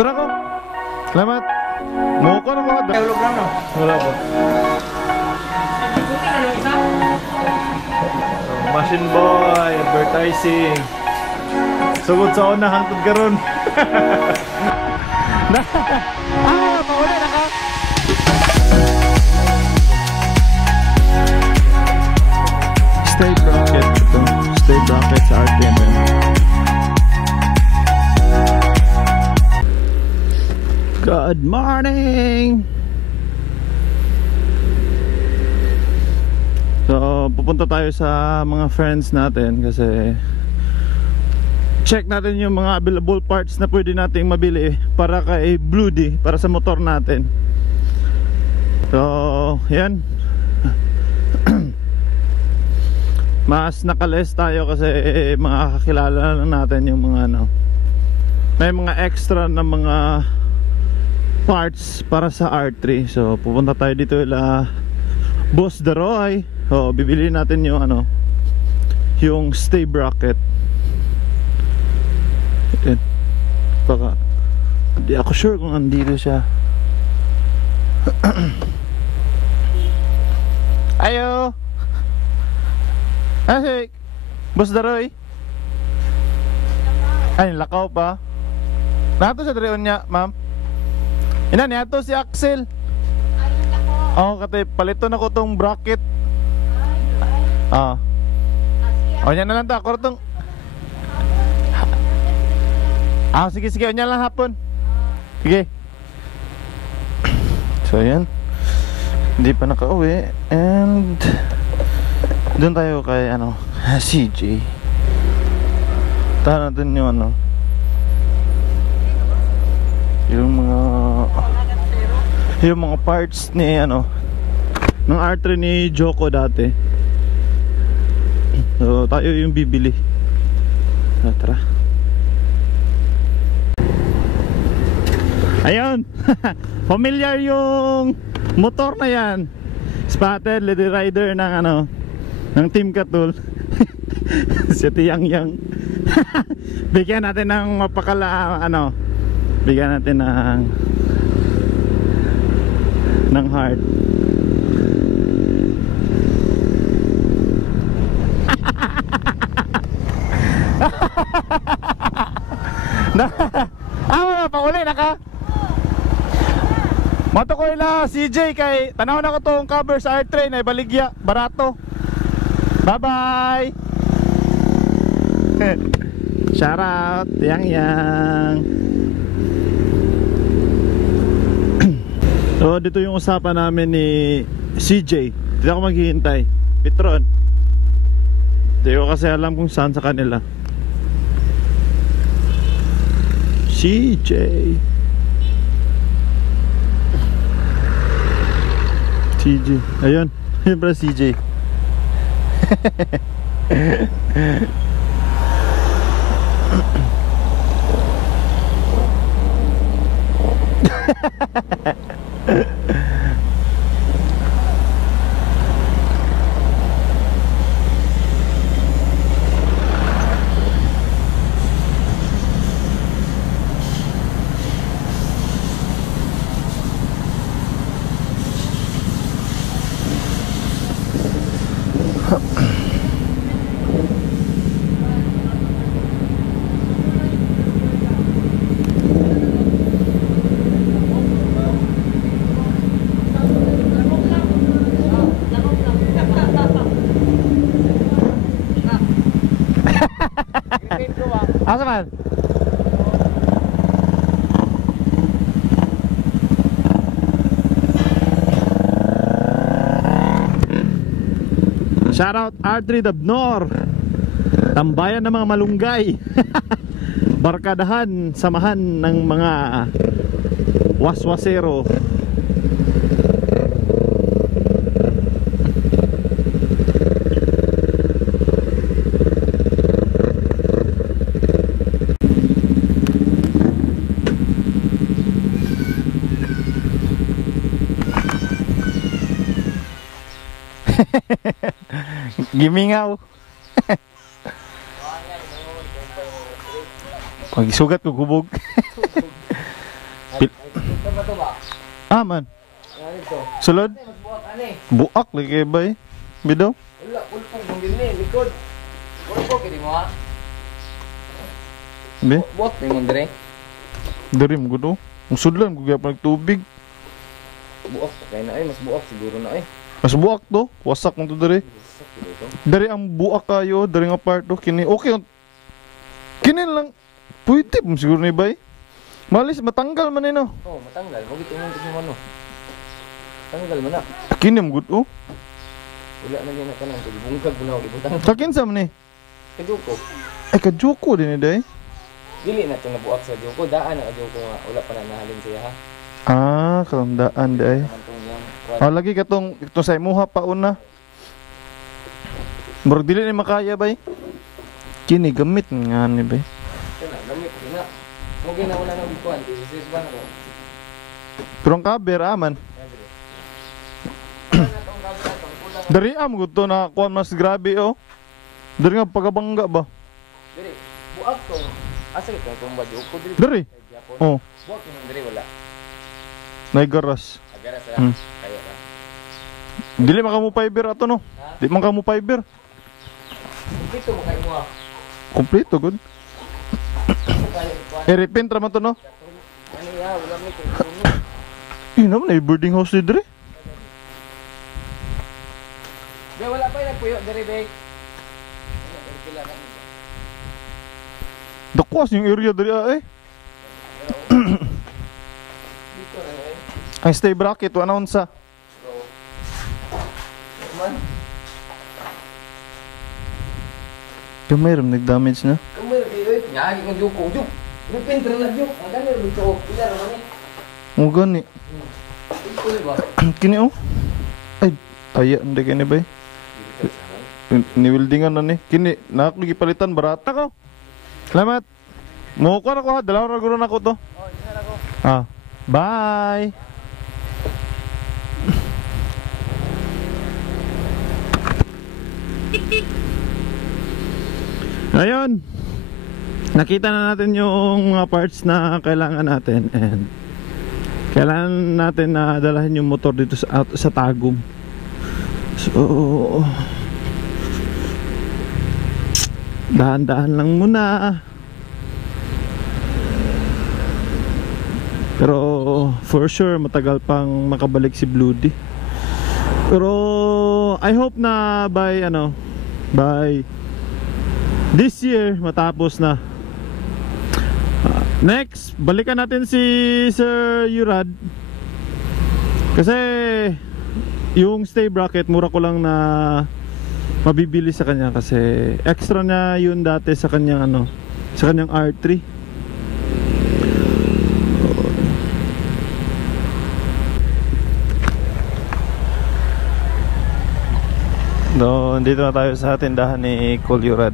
Tara ko. Salamat. Muko na ko. Ulog lang no? Wala po. Machine boy, advertising. Sugod sa una hangtod karon. Pauli na ka. Stay bracket ito. Stay bracket sa RTM. Good morning! So, pupunta tayo sa mga friends natin kasi check natin yung mga available parts na pwede nating mabili para kay Broody, para sa motor natin. So, yan. Mas nakaless tayo kasi makakakilala na natin yung mga ano, may mga extra na mga parts para sa R3. So pupunta tayo dito ila Boss Daroy. So bibili natin yung ano, yung stay bracket. Baka hindi ako sure kung andito siya. Ayo. Asik. Boss Daroy. Ay, lakaw pa. Nato sa dreon niya, ma'am. Ina niya to si Axel. Oh, kate palito na ko tong bracket. Ah. Oh, nya na lang ta, kortong. Ah, sige sige, nya lang hapon. Sige. So, yan. Hindi pa nakauwi and doon tayo kay ano, CJ. Tahan natin yung ano, yung mga parts ni ano ng R3 ni Joko dati. So tayo yung bibili. Tara. Ayun. Familiar yung motor na yan. Spotted lady rider ng ano, ng Team Katul. Si Tiyang Yang. Bigyan natin ng mapakala ano, bigyan natin ng heart. Pauli na ka. Mato ko ila CJ kay tanaw na ko tong cover sa R3 na ibaligya, barato. Bye bye. Shoutout Yang. So dito yung usapan namin ni CJ. Dito ako maghihintay. Petron. Hindi ko kasi alam kung saan sa kanila. CJ. CJ. Ayun. Ayun pala CJ. Asa man? Shoutout R3 DAVNOR. Tambayan ng mga malunggay. Barkadahan, samahan ng mga waswasero. Gimingaw. Pag isugat ko kubog. Ah, man. Sulod? Buak lagi bay. Bidaw? Wala, ulpong mong gini, likod. Ulpong, kini mo ha? Be? Buak, may mong dire. Dari mo gudo. Ang sudlan, gugaya pa nagtubig. Buak, kaya na ay, mas buak siguro na ay. Mas buak to. Wasak mo to dari. Wasak dito. Dari ang buak kayo, dari nga part to. Kini, okay. Kini lang. Pwede mo siguro ni bay. Malis, matanggal man eh no. Oh, matanggal. Huwag ito yung tignan mo. Tanggal man na. Kini mo gudo. Wala na yan na ka nang. Bungkag mo na ako ibutang. Sakin sa man eh. Kajuko. Ay, kajuko din eh day. Dili na itong nabuak sa Juko. Daan na Juko nga. Wala pa na nahalin siya ha. Ah, kalamdaan day. Lagi ka tong sa imuha pa una. Murag dili ni makaya bay. Kini gamit nga ni bay. Kaya gamit na. Huwag na wala nang bikuan. Isis ba na ko? Pero ang kaber aman. Dari am gud to na kuan mas grabe oh. Dari nga pagabangga ba? Diri, buak tong asa ito tong badyo ko diri. Dari. Oh, Buak yung diri wala. nay garas. Agara sa kaya ka. Dili man kamo fiber ato no. Ha? Di man kamo fiber. Dito mo kay mo. Kompleto gud. Kaya ikuan. Repent ra man to no. Ano ya, wala mi kay kuno. Ina man ay boarding house ni dire. Be wala pa nagpuyo diri be. Dakwas yung area dari eh. Dito na eh. Ang stay bracket wa naon sa. Man, Gamay ram nag-damage na. kumir di nyaagi kang Juko. Juk. Nagpinter na Juk. Ang ganir bito. Ila ra man eh. O gani. Ito ba? Kini oh. Ay, taya hindi kini bay. Ni-weldingan na ni. Kini, nakakagi palitan, barata ko. Salamat. Mukuha na ko ha, dalawang raguro na ko to. Oh, isa na ko. Ah, bye. Ayun. Nakita na natin yung mga parts na kailangan natin. And kailangan natin na dalahin yung motor dito sa Tagum. So dahan-dahan lang muna. Pero for sure matagal pang makabalik si Broody. Pero I hope na by this year matapos na. Next, balikan natin si Sir Yurad. Kasi yung stay bracket mura ko lang na mabibili sa kanya kasi extra na yun dati sa kanyang sa kanyang R3. No, dito na tayo sa tindahan ni Yurad.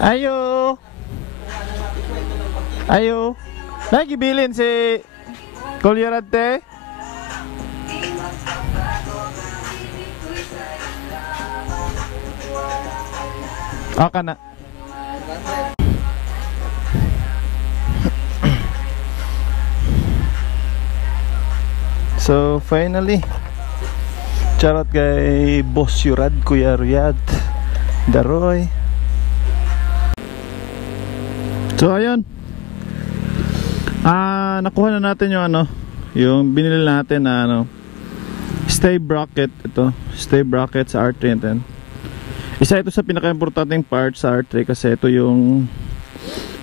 Ayo. Ayo. Lagi bilin si Yurad te. Aka na. So finally, shoutout kay Boss Yurad, Kuya Riyad, Daroy. So ayun, nakuha na natin yung yung binili natin na stay bracket. Ito, stay bracket sa R3 natin. Isa ito sa pinaka-importanting part sa R3 kasi ito yung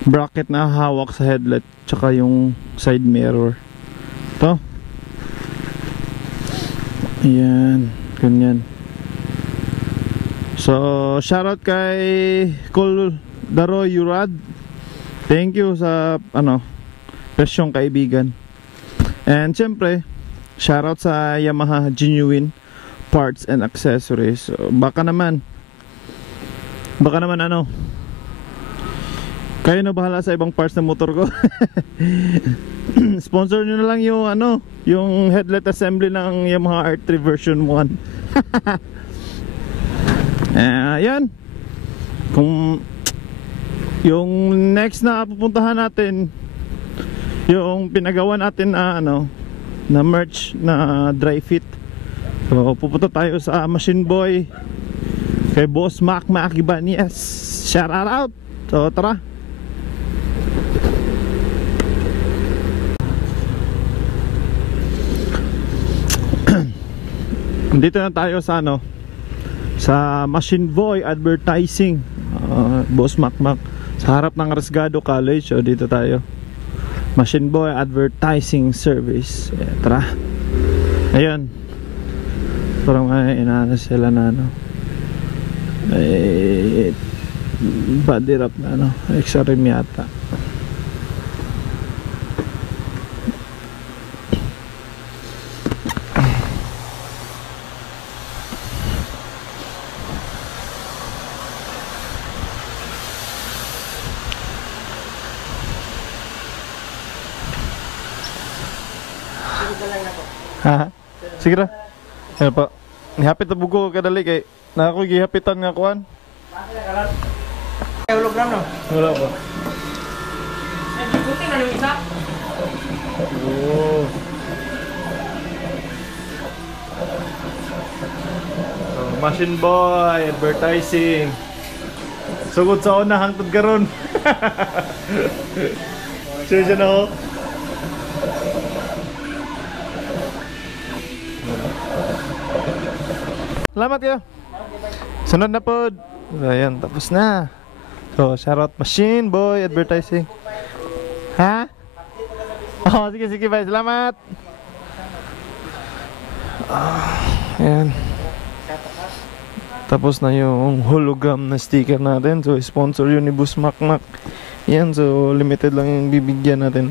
bracket na hawak sa headlight tsaka yung side mirror. Ito. Ayan, ganyan. So shoutout kay Daroy Yurad. Thank you sa presyong kaibigan. And syempre shoutout sa Yamaha Genuine Parts and Accessories. So, baka naman kayo na bahala sa ibang parts ng motor ko. Sponsor nyo na lang yung yung headlight assembly ng Yamaha R3 version 1. Ayan. Kung yung next na pupuntahan natin, yung pinagawa natin na na merch na dry fit. So pupunta tayo sa Machine Boy kay Boss Mac Yes. Shout out. So tara. Dito na tayo sa sa Machine Boy Advertising, Boss Mac sa harap ng Rasgado College. So dito tayo, Machine Boy Advertising Service. Tara. Ayun, parang inaano sila na body wrap na extrang yata. Ha? Sige ra. Ano po? Nihapit na buko kadali kay na ako gihapitan nga kuan. Ulog lang no? Wala ba? Kunting ano isa? Oh. Machine Boy Advertising. Sugod sa una hangtod karon. Siya na ho. Salamat kayo. Sunod na po. Ayan, tapos na. So, shoutout Machine Boy Advertising. Ha? Oh, sige, bye. Salamat. Ayan. Tapos na yung hologram na sticker natin. So, sponsor yun ni Boss Mac. Ayan, so limited lang yung bibigyan natin.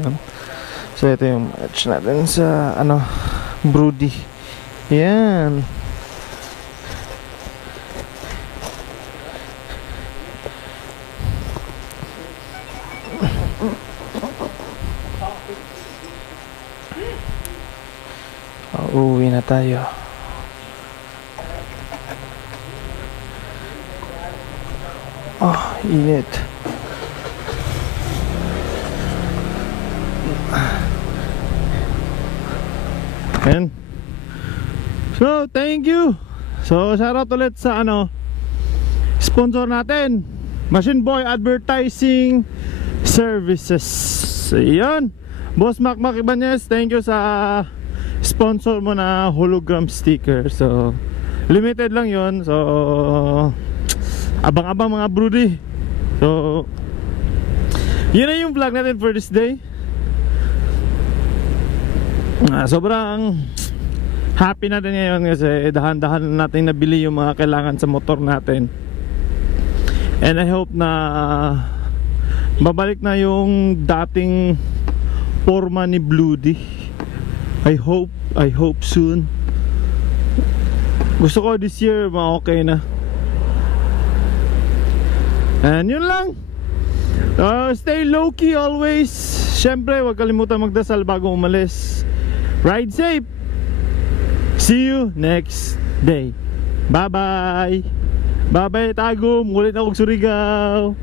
So, ito yung match natin sa Broody. Ayan. Uuwi na tayo. Init. Ayan. So, thank you. So, shoutout ulit sa sponsor natin, Machine Boy Advertising Services. Ayan. Boss Mac Ibanez, thank you sa sponsor mo na hologram sticker. So limited lang yon. So abang-abang mga Broody. So yun na yung vlog natin for this day. Sobrang happy natin ngayon kasi dahan-dahan natin nabili yung mga kailangan sa motor natin. And I hope na babalik na yung dating forma ni Broody. I hope soon. Gusto ko this year okay na. And yun lang. Stay low-key always. Siyempre, huwag kalimutan magdasal bago umalis. Ride safe. See you next day. Bye-bye. Bye-bye, Tagum. Ulit na kong Surigao.